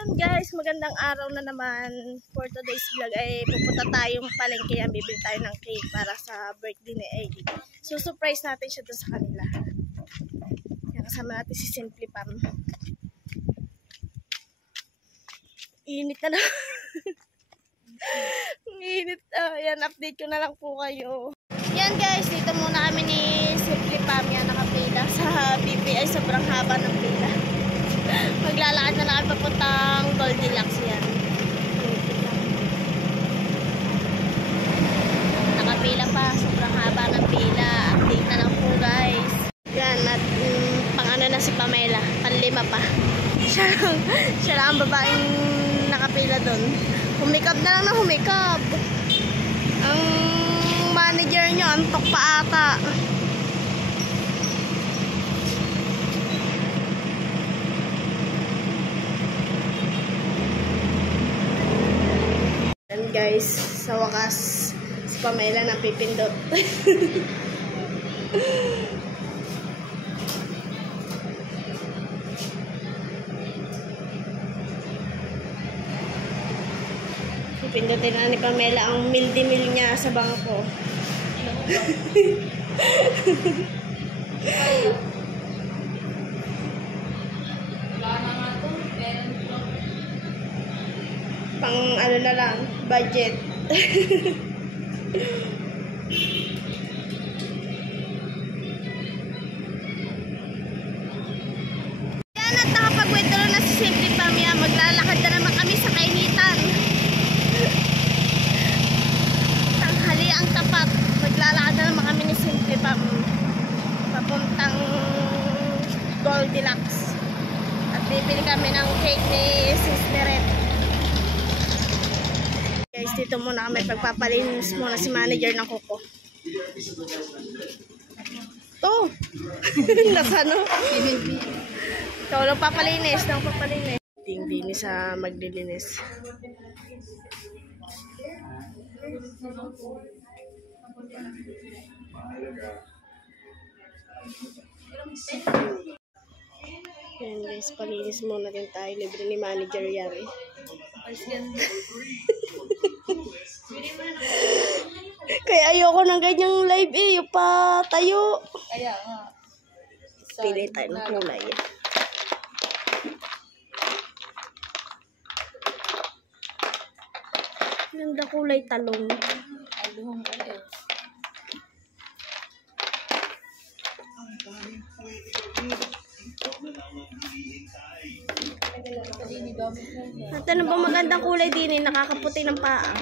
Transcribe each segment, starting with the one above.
Yan guys, magandang araw na naman. For today's vlog ay pupunta tayong palengke. Yan, bibili tayo ng cake para sa birthday ni Aileen. So surprise natin siya doon sa kanila. Yan, kasama natin si Simply Pam. Init na lang. Init. Yan, update ko na lang po kayo. Yan guys, dito muna kami ni Simply Pam. Yan, nakapila sa BPI. Sobrang haba ng pila. Maglalakad na lang kami papuntang Goldilocks. Yan. Nakapila pa. Sobrang haba ng pila. Update na lang po guys. Yan. At pang-ano na si Pamela. Panlima pa. Siya lang ang babaeng nakapila doon. Humikab na lang na humikab. Ang manager nyo, antok pa ata. And guys, sa wakas, si Pamela napipindot. Pindutin na ni Pamela ang mildi-mil niya sa bangko. Pang ano na lang, budget. Yan at nakapagwento na si Simply Pam. Maglalakad na naman kami sa kainitan. Tanghali ang tapat. Maglalakad na naman kami ni Simply Pam papuntang Goldilocks. At bibili kami ng cake ni Sister. Guys, dito muna kami pagpapalinis muna si manager ng Coco. To! Nasa ano? Ikaw lang papalinis. Lang papalinis. Hindi sa maglilinis. Yan guys, palinis muna din tayo. Libre ni manager yan. Kaya ayoko ng ganyang live eh. Yung patayo. Kaya nga. Pili tayo ng kulay. Ganda kulay talong. Aluhong ulit. At ano ba magandang kulay din eh, nakakaputi ng paa.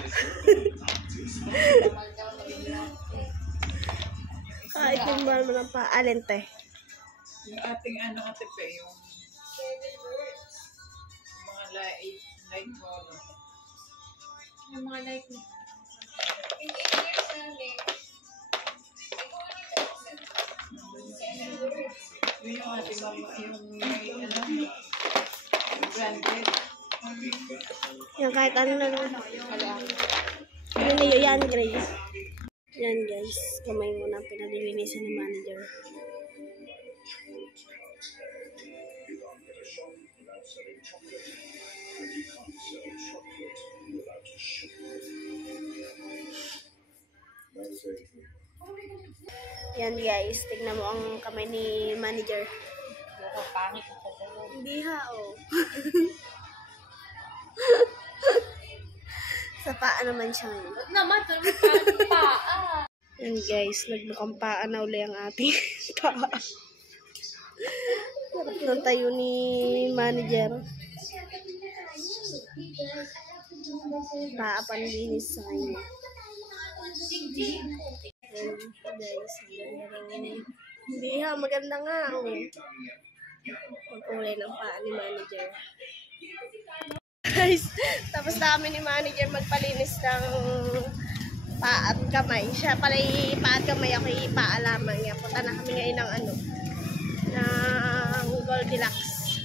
Kahit yung mahal mo ng paa. Alin te? Yung ating ano ate pe, yung mga light color. Yung mga light color. Yung ating yung branded. Yan kahit ano na lang. Yun na yun, yan Grace. Yan guys, kamay mo na pinalilinisan ni manager. Yan guys, tignan mo ang kamay ni manager. Pangit. Hindi ha, oh. Sa paa naman siya. Naman, tulad paa. Yan guys, nagbukang paa na uli ang ating paa. Harap ng tayo ni manager. Paa panlinis sa kanya. Yan guys, hindi ha, maganda nga. Oh. Ang kulay ng paa ni manager. Guys, tapos na kami ni manager magpalinis ng paa at kamay. Siya pala yung paa at kamay, ako yung paa lamang. Punta na kami ngayon ng ano, ng Goldilocks.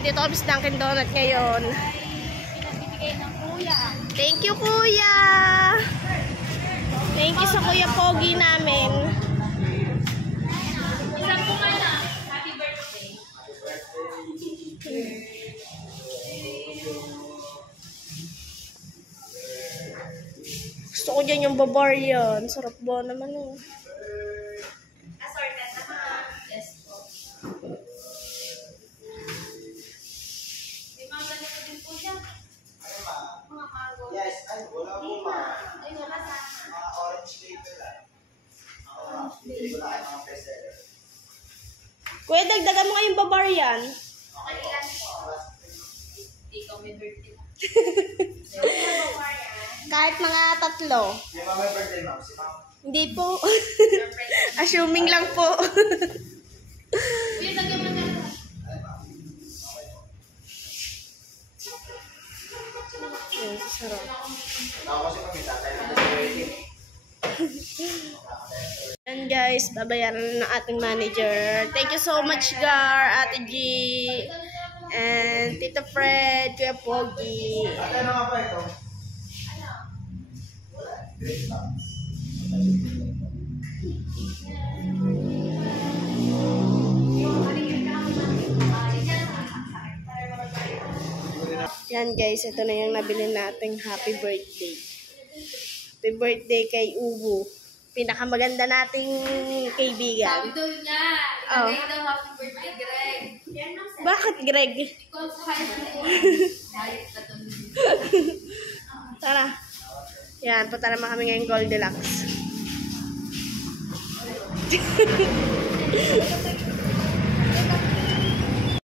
Dito kami sa Dunkin Donut ngayon. Pinabibigay ng kuya. Thank you kuya! Thank you sa kuya Pogi namin. Isang po nga na. Happy birthday. Gusto ko dyan yung Bavarian. Sarap ba naman oh. Assorted naman. Yes po. May mga ganito din po siya. Mga cargo. Yes, ay, wala po ma. Ay, wala sa Mga orange label lang. Hindi ko lang mga bestseller. Kuya, dagdagan mo kayong Bavarian. Okay lang po. Ikaw may birthday. Kahit mga 3. Yung mga may birthday, ma'am. Si ma'am. Hindi po. Assuming lang po. Uy, lagyan mo na. Ay, ma'am. Okay po. Yan, sarap. Ako kasi kami, tatay na birthday. And guys, babayaran na ng ating manager. Thank you so much, Gar, Ate G, and Tito Fred, Kuya Pogi. Ate, ano nga ba ito? Wala. Great lang. Yan guys, ito na yung nabili nating happy birthday. Happy birthday kay Ubu. Pinakamaganda nating kaibigan. Sabi daw niya, Oh. ilagay daw happy birthday, Greg. Bakit, Greg? Ikaw sa kahit kahit katulad. Tara. Yan, punta naman kami ngayong Goldilocks.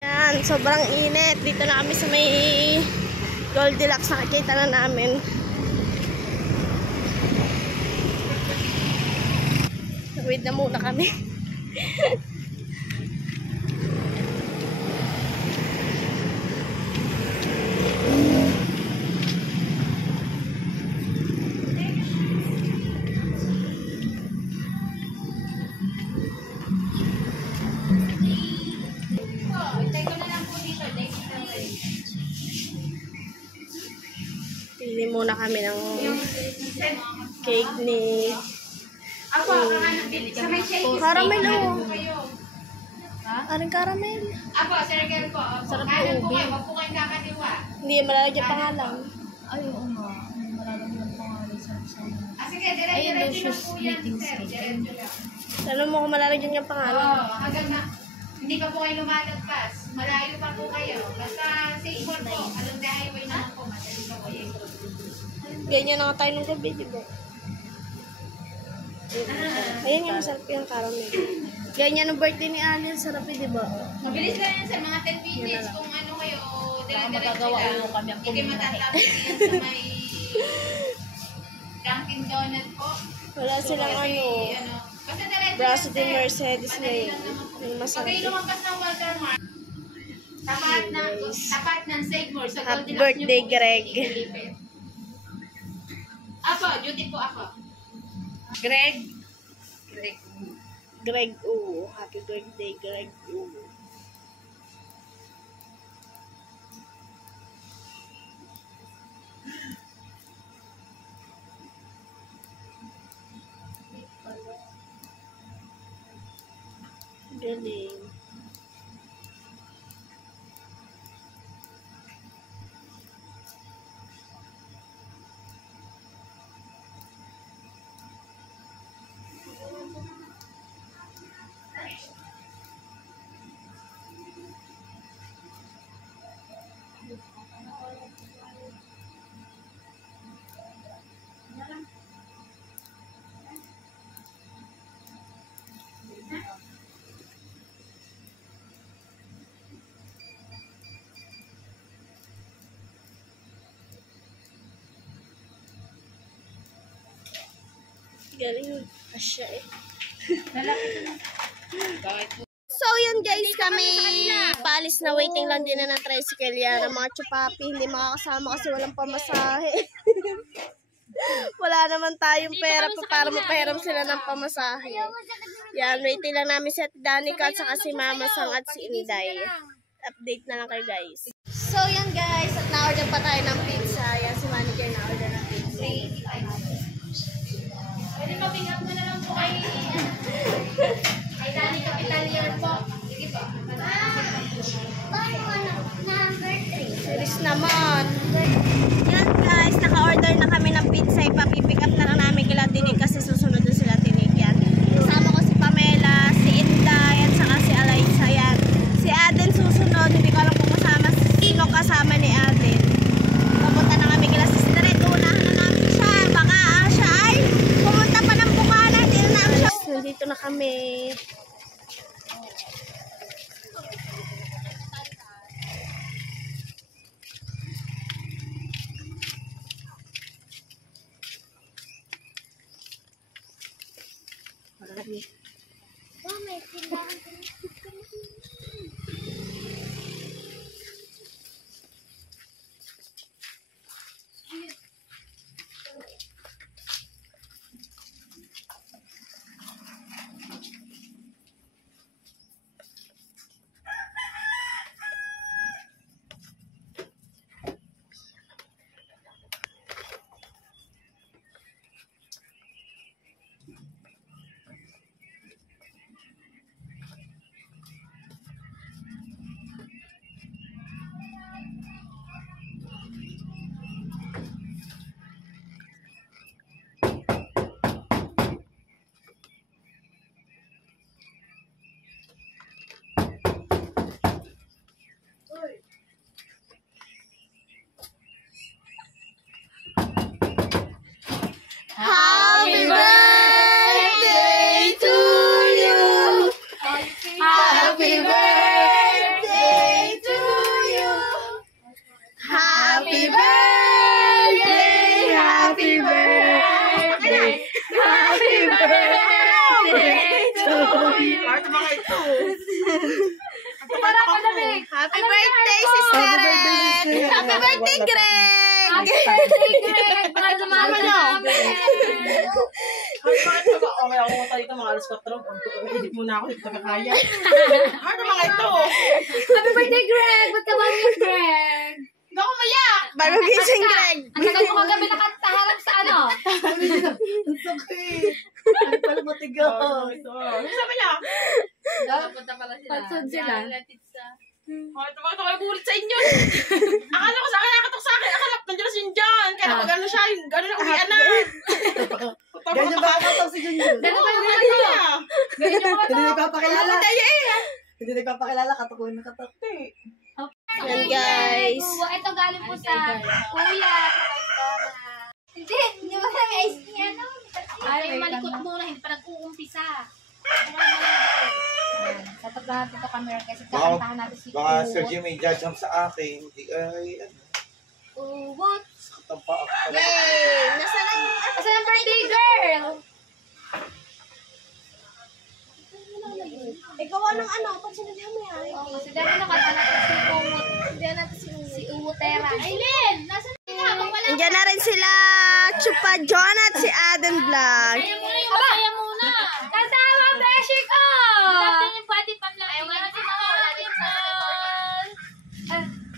Yan, sobrang init. Dito na kami sa may Goldilocks. Nakakita na namin. Wait na muna kami. Itay ko na lang po dito. Pili muna kami ng cake ni Ako, kakahanap din. Sa may shake. Caramel, oh. Kayo. Anong caramel? Ako, circle po. Sarap Kanan po, po kayo. Wag po kayong kakaliwa. Hindi, malalagyan pangalan. Ay, oo nga. Maraming pangalan sa sana. Sige, dire-diretso lang po yan, sir. Diretso lang. Tanong mo kung malalagyan yung pangalan. Oo, hanggang na. Hindi pa po kayo lumalagpas. Malayo pa po kayo. Basta safe po. Along the highway naman po. Madali pa po yun. Ganyan na nga tayo nung gabi, di ba? Ayan yung masarap yung caramel. Ganyan ang birthday ni Alien, sarap di ba? Mabilis lang yan, sir. Mga 10 minutes. Kung ano kayo, dire-diretso magagawa lang. ko kami ang Hindi pumunta. matatapos yan sa may Dunkin Donut po. Wala silang Kasi, ano, basta diretso braso lang, din sir. Mercedes Madali ngayon. lang naman po. Yung Pag masarap. kayo lumabas ng Waltermart, tapat ng Seymour sa Happy Goldilocks birthday, niyo po Greg. ililipid. Ako, duty po ako. Greg. Greg. Greg U. Happy birthday, Greg U. Galing. Galing. Asya eh. So yun guys, kami paalis na, waiting lang din na ng tricycle yan. Ang mga chupapi hindi makakasama kasi walang pamasahe. Wala naman tayong pera pa para mapahiram sila ng pamasahe. Yan, waiting lang namin si Ate Danica at saka si Mama Sang at si Inday. Update na lang kayo guys. So yan guys, at na-order pa tayo ng pizza. Yan, si manager na-order ng pizza. Pwede pa-pick up mo na lang po kay Dani Capitalier po. Sige po. naman. Yan guys, naka-order na kami ng pizza. Ipapipick up na lang namin kila Tinig kasi susunod na sila Tinig yan. Kasama ko si Pamela, si Inday, at saka si Alaysa yan. Si Aden susunod, hindi ko alam kung sino kasama ni Aden. Papunta na kami kila Sister Ed, unahan na namin siya. Baka siya ay pumunta pa ng Bukana, hindi na namin siya. Nandito na kami. Happy birthday to you. Happy birthday to you. Happy birthday. Happy birthday. Happy birthday to you. Happy birthday, Sister Ed. Happy birthday, Greg. Happy birthday, Greg! Para dumama namin! Okay, ako mga tayo mga alas 4. Edit muna ako, hindi ko kaya. Ano mga ito? Happy birthday, Greg! Ba't ka ba yung Greg? Hindi ako mayak! Bago gising, Greg. Ang tagal mo kagabi nakataharap sa ano? Ang sakit. Ano pala matigaw? Ito. Ano sabi niya? Punta pala sila. Patsod sila. Ito mga ito kayo bulit sa inyo. Akala ko sa akin, nakatok sa akin. Akala ko nandiyan na si Junjun. Kaya napag ano siya, gano'n na uwian na. Ganyan ba ako si Junjun? Dito ba yung ano? Ganyan yung Hindi nagpapakilala. Daya Hindi nagpapakilala. Katok na katok. Yan, guys. Ito galing po sa kuya. Hindi mo kami ice niya, no? Ay, malikot muna, hindi pa nag-uumpisa. Sapat lahat ito camera kasi kakantahan natin si Baka Uwot. Sir Jim may judge sa akin. Hindi ay, ano, Uwot. sakit ang paa. Yay! Nasaan ang... Kasi ang birthday girl! Ikaw anong ano? Pag sinadya mo yan. Oo, kasi dahil nakanta natin si Uwot. Hindi natin si Uwot. Si Uwotera. Aileen! Nasaan na? Wala. Nandiyan na rin sila Chupa John at si Aden Vlog. Kaya muna yung masaya muna. Kasama, beshi ko! Tapos yung body pam lang. Ayaw nga natin wala din sa...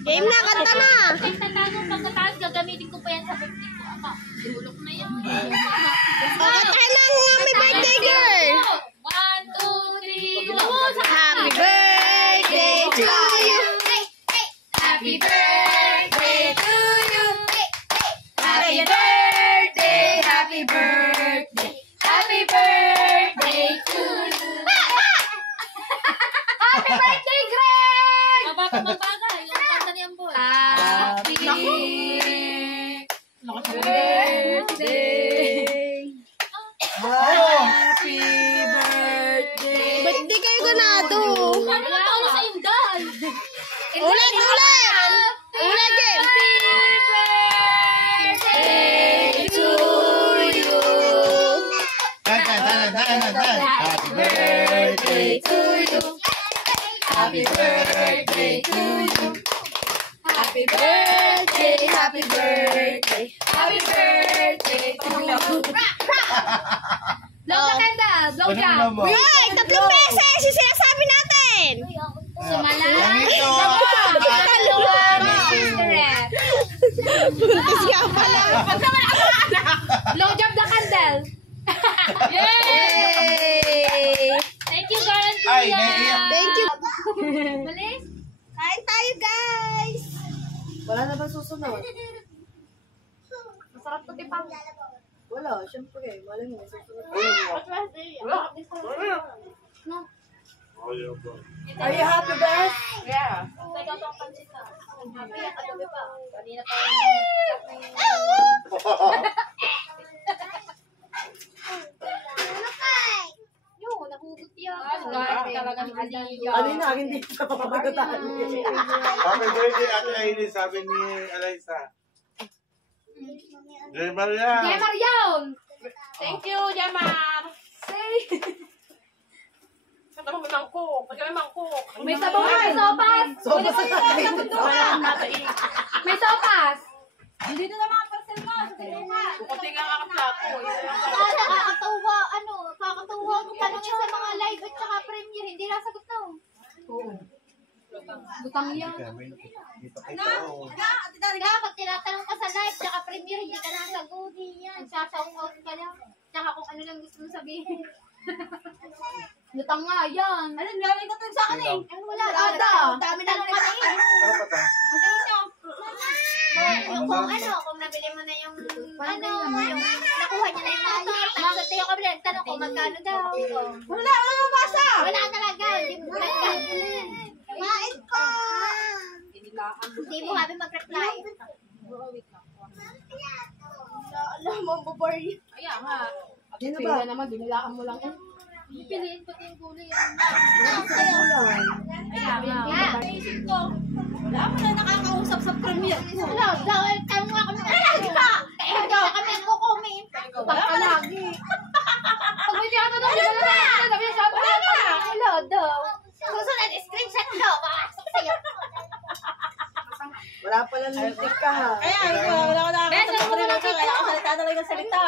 Game na, kanta na! Pagkatapos, pagkatapos, gagamitin ko pa yan sa birthday ko. Ama, sulok na yan. Kanta na ang happy birthday girl! 1, 2, 3, go! Happy birthday to you! Happy birthday to you! Happy birthday! Happy birthday! Happy birthday to you! Happy birthday, Greg! Mabaga. Yung kanta niyan, boy. Happy birthday! Happy birthday! Ba't di kayo ganado? Ano na ako sa Indal? Ulit! Ulit, game! Happy birthday to you! Happy birthday to you! Happy birthday to you! Happy birthday! Happy birthday! Happy birthday to you! Blow the candle! Blow job! Uy! 3 beses! Yung sinasabi natin! Sumala! Buntis nga pala! Blow job the candle! Yay! Thank you, girl and Ay, kuya! naiiyak. Thank you! Malis? Kain tayo, guys! Wala na ba susunod? Masarap to, tipang. Wala, syempre. Wala nga, may susunod. Are you happy, Beth? Yeah. Kanina pa yung nahugot yan. Talagang Kanina, hindi sa papagatahan. Happy birthday, Ate Aileen, sabi ni Eliza. Jemar yan. Gemar yun! Thank you, Jamar. Saan mo mangkok? Pagkami mangkok. May sabong, may sopas! Sopas sa Nataig. May sopas! Dito na mga parcel mo. Kunti nga kakaplato. Nakakatawa, kakatawa ko tanongin sa mga live at saka premiere, hindi nasagot na. Oo. Butang yan. Dapat tinatanong ka sa live, tsaka premiere, hindi ka nasagot. Sasound out ka lang. Tsaka kung ano lang gusto mong sabihin. Lutang nga yan. Ano, gawin ko to sa akin eh. Ano wala? Dami na lang kami. Sarap pa ta. Ang galing niyo. Kung nabili mo na yung, yung nakuha niya na yung motor. Tapos ito yung kami nagtanong kung magkano daw. Wala mabasa. Wala talaga. Hindi mo nagkano. Kumain ko. Hindi mo kami mag-reply. Alam mo, baboy. Ayan nga. Sino ba? naman, dinilaan mo lang. Piliin pati yung gulay. Ulan. Ayan. Wala mo na nakakausap sa premiere. Wala, dahil tanong nga kami. Lagi ka! Kaya kami nagko-comment. Wala ka lagi. Pag may tiyata daw, wala na. Sabi niya, wala daw. Susunod, screenshot daw. Makasok sa'yo. Wala pala lintik ka ha. Kaya, wala ko nakakausap sa premiere. Kaya ako salita talaga salita.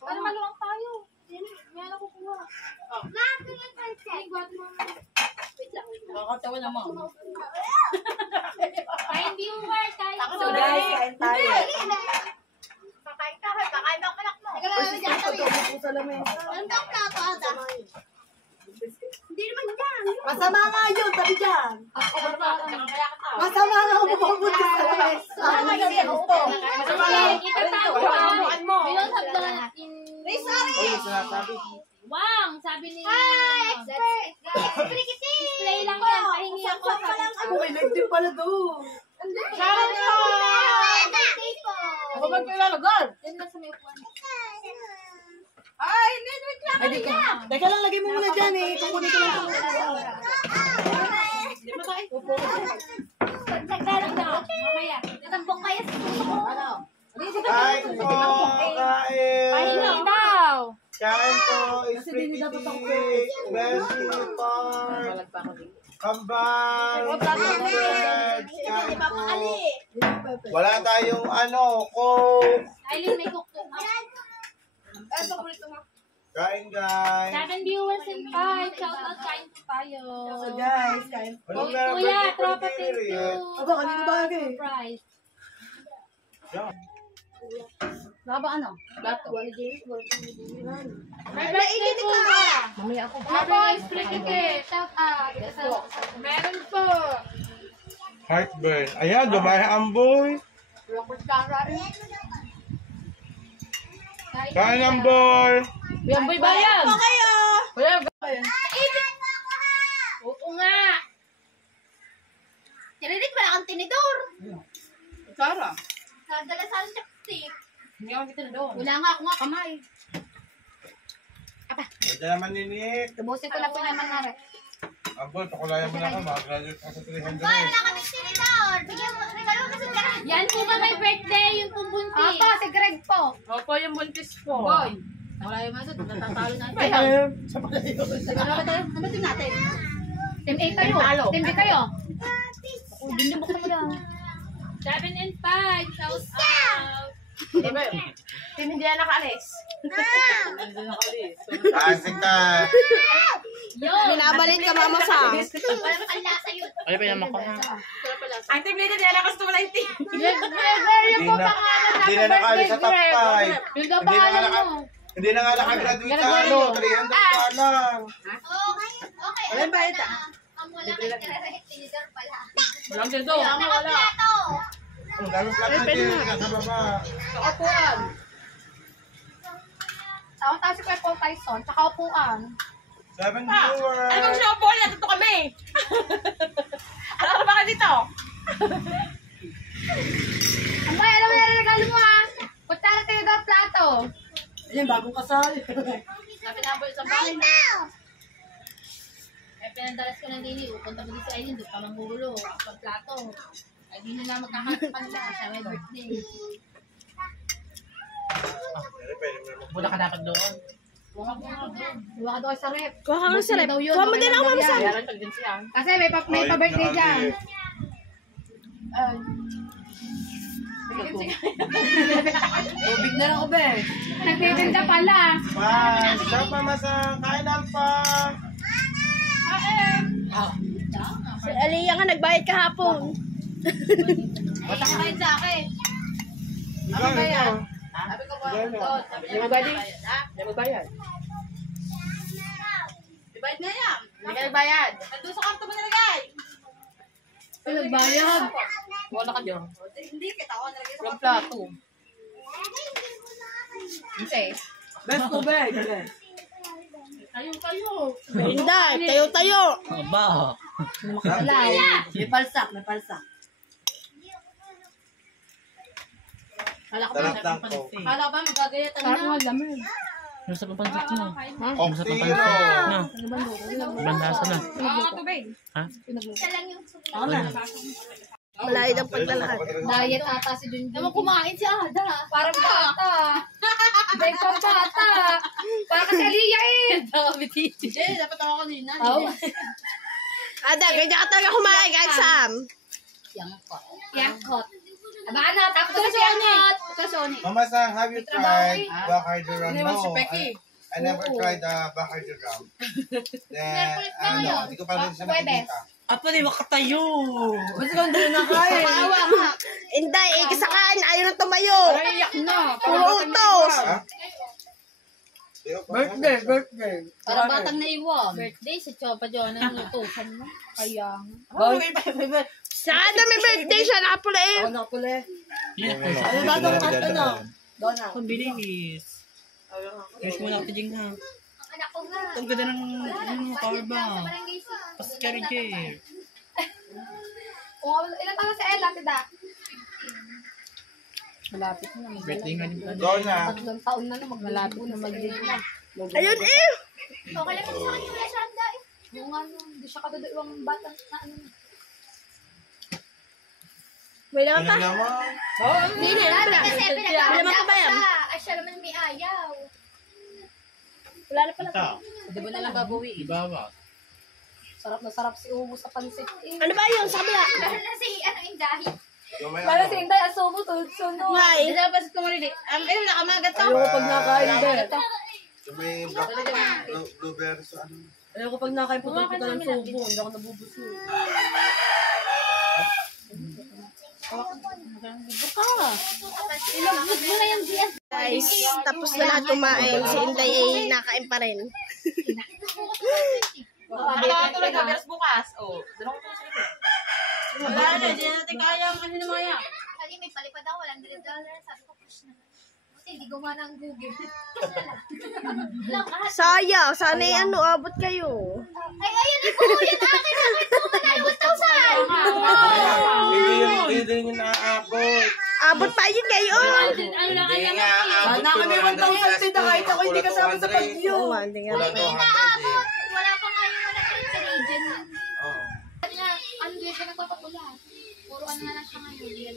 Ano maluwang tayo? May ano kukuha. Nakakatawa naman. Kain viewer, kain So guys, kain tayo. Kakain ka, kakain ako anak mo. Ito sa lamesa. Ang plato, Ada. Hindi naman yan. Masama nga yun, tabi dyan. Masama nga ako mabuti sa lamesa. Ano yan? Gusto. Kita tayo. We don't have the... Ay, sinasabi. Wang, sabi ni... Hi, expert! Display lang yan. Pahingi ako. Ako, may live din pala doon. Shoutout po! Ako ba kailangan? Yan na sa may upuan. Ay, wait lang. Ay, di ka. Teka lang, lagay mo muna dyan eh. Kukunin ko lang ito. Di ba tayo? Sagdalang daw. Mamaya. Natambok kayo sa puso ko. Kain po, kain. Pahingi daw. Kain po, Sprity Bessie Park. Kambal. Di ba pakali? Wala tayong Coke. Aileen, may cook. Kain guys. 7 viewers and 5. Shoutout, kain po tayo. So guys, kain. Walang meron Kuya, birthday tropa, thank premiere you. eh. Aba, kanina ba agay? Surprise. Yan. May birthday po ba? Ako, split cake. Shout out. Meron po. Heartburn. Ayan, dumaya ang boy. Kain ang boy. Yan, boy, bayan. Ako kayo. Oo nga. Narinig pala kang tinidor. Sara. Nadala sa akin chapstick. Hindi ako kita na doon. Wala nga ako nga kamay. Ito naman ni Nick. Tubusin ko na po naman nga rin. Ang boy, pakulayan mo na ka. Mag-graduate ka sa 300. kami tinidor. Bigyan mo, regalo mo sa Greg. Yan po ba may birthday yung pumbunti? Apa, si Greg po. Opo, yung buntis po. Boy. Wala yung masod, natatalo na. Sa pala yun. Ano team natin? Team A kayo. Team B kayo. Hindi mo mo lang. 7 and 5. Shout out. Team hindi na nakaalis. Asik ka. Yun. Binabalit ka, Mama Sam. Parang ang lasa yun. Ay, pa naman ko. Ang team leader nila nakas 219. Hindi na nakaalis sa top 5. Yung daw pangalan mo. Hindi na nga nakagraduate sa 300 ka lang. Okay. Alam ba ito? Ang wala kay tinidor pala. Walang dito. Nakaplato. Lalo flat na din sa baba. Sa upuan. Tawang-tawang si Kuya Paul Tyson. Tsaka upuan. 7 Ano viewers. bang snowball? Nandito kami. Ano ka ba dito? Ang bay, alam mo na regalo mo ha. Punta na tayo daw plato. Ayan, bagong kasal. Sabi na sa bahay. Eh, pinadalas ko ng dili. Punta mo din si Aileen. Doon pa manggulo. Pag plato. Ay, di nila magkakasapan na. Siya may birthday. Muna ka dapat doon. Buka ka daw sa rep. Kuha ka mo sa rep. Daw yun, Kuha mo okay din lang ako, daw mama, yan. sa Meron pag din siya. Kasi may pa-birthday dyan. Tubig na lang ako, be. Nagtitinda pala. Siya pa masang kain alpa. Si Aliyah nga nagbayad kahapon. Basta ka kain sa akin. Ano ba yan? Sabi ko po, sabi niya magbayad. Hindi mo bayad. Bayad na yan. Hindi ka nagbayad. Nandun sa kanto mo nilagay. Ay, nagbayad. Wala ka dyan. Hindi, kita ko nalagay sa Walang plato. Kasi, Best ko, be. Kayo. Inday, tayo-tayo. Aba. May palsak, may palsak. kala ko Talap lang ko. kala ko ba magagayatan na. Nasa papansit mo. Kong Nasa tiro. papansit. Na. Bandasa na. Tubig. Ha? Isa lang yung Ako na. Malayo ng paglalakad. diet ata si Junjun. Naman kumain si Ada. Parang bata. Beg pang bata. Parang kasi Aliyah eh. Hindi, dapat ako kanina. Oh. Ada, ganyan ka talaga kumain kahit saan. Yakot. Aba na, tapos si Yakot. Ito si Oni. Mama Sang, have you tried Bacardi rum? Hindi mo si No, Becky. I never tried Bacardi rum. Then, ano, hindi ko pa rin siya nakikita. Apa di makatayo. Ba't ka hindi na kain? Maawa nga. Inday, ikisakain, ayaw na tumayo. Iyak na. Puro utos. Ha? Birthday. Para batang naiwan. Birthday si Chopa Jonah yung utusan mo. Kaya nga. Saan na may birthday siya, nakapula eh. Ako na pala. Yes. Ano ba ito? Ano? Doon na. Pambilis. Yes mo na jing ha. Ang anak ko nga. Ang ganda ng power bank. Barangay si. Tapos carry care. Ilan taon si Ella, tida? Malapit na. Birthday nga din. Doon na. 3 taon na malapit na mag-live na. Ayun eh. Okay lang sa akin yung resanda eh. Yung ano, hindi siya kaduduwang bata na ano. May naman Ano pa. naman? Hindi na, wala. Kasi Wala pinag-aaway naman ka ba yan? siya. Ay, siya naman may ayaw. Wala na pala. Di ba nalang babawi? Ibawa. Sarap na sarap si Umo sa pansit eh. Ano ba yun? Sabi na. Lalo na si, Inday. Yung may Lalo ano? si Inday, ang sumo, suno. Why? Hindi na pansit ko marili. Ayun, nakamagat to. Ayoko pag nakain, be. Yung may blueberry sa ano. Ayoko pag nakain, pupunta ng subo. Hindi ako nabubuso. Ilagbog mo na yung diyan. Guys, tapos na lahat kumain. Si Inday ay nakain pa rin. Nakakatulog ka, meron bukas. O, dalawang ko sa likod. Wala na, hindi natin kaya ang ano naman yan. Kali may palipad ako, $100. Sabi ko, push na. Kasi hindi gumana ang Google. Sayang, sana ano, abot kayo. Ay, ayun, ipo, yan akin. Akin po, manalo 1,000. Hindi din yung naaabot. Abot pa yun kayo. Ano lang Hindi nga aabot. Sana kami 1,000 din na kahit ako hindi kasama sa pagyo. Oo, hindi nga. Wala 200 eh. Wala pa nga yung Canadian. Oo. Ano din siya nagpapapula? Puro ano na lang siya ngayon.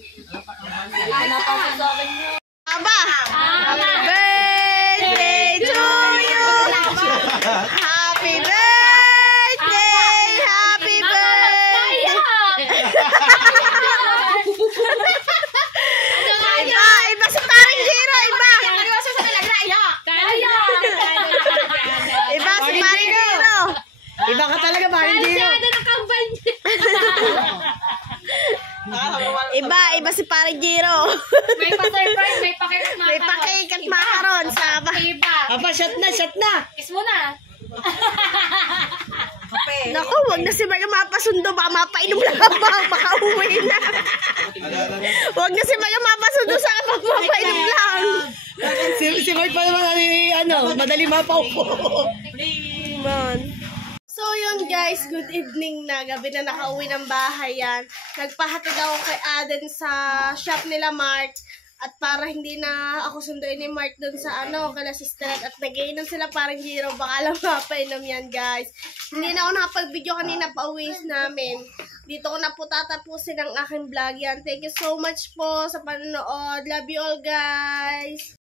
Napapasok sa akin yun. Aba! Happy birthday to you! Happy birthday! Happy birthday! Iba si Paring Jiro, iba! Iba si Paring Jiro! Iba ka talaga ba? Hindi yun. Iba si Paring Jiro. May pa-surprise, may pa-cake May pa-cake at macaron sa Iba. Aba, shot na, shot na. Kiss mo na. Naku, wag na si Marga mapasundo. Baka mapainom lang ba? Baka uwi na. Ano? Huwag na si Maya mapasundo sa pagpapainom lang. Si Mark pa naman madali mapaupo. Man. So yun guys, good evening na. Gabi na nakauwi ng bahay yan. Nagpahatid ako kay Aden sa shop nila Mark. At para hindi na ako sunduin ni Mark dun sa kala sister at nag-iinom sila parang hero. Baka lang mapainom yan guys. Hindi na ako nakapag-video kanina pa uwi namin. Dito ko na po tatapusin ang aking vlog yan. Thank you so much po sa panonood. Love you all guys.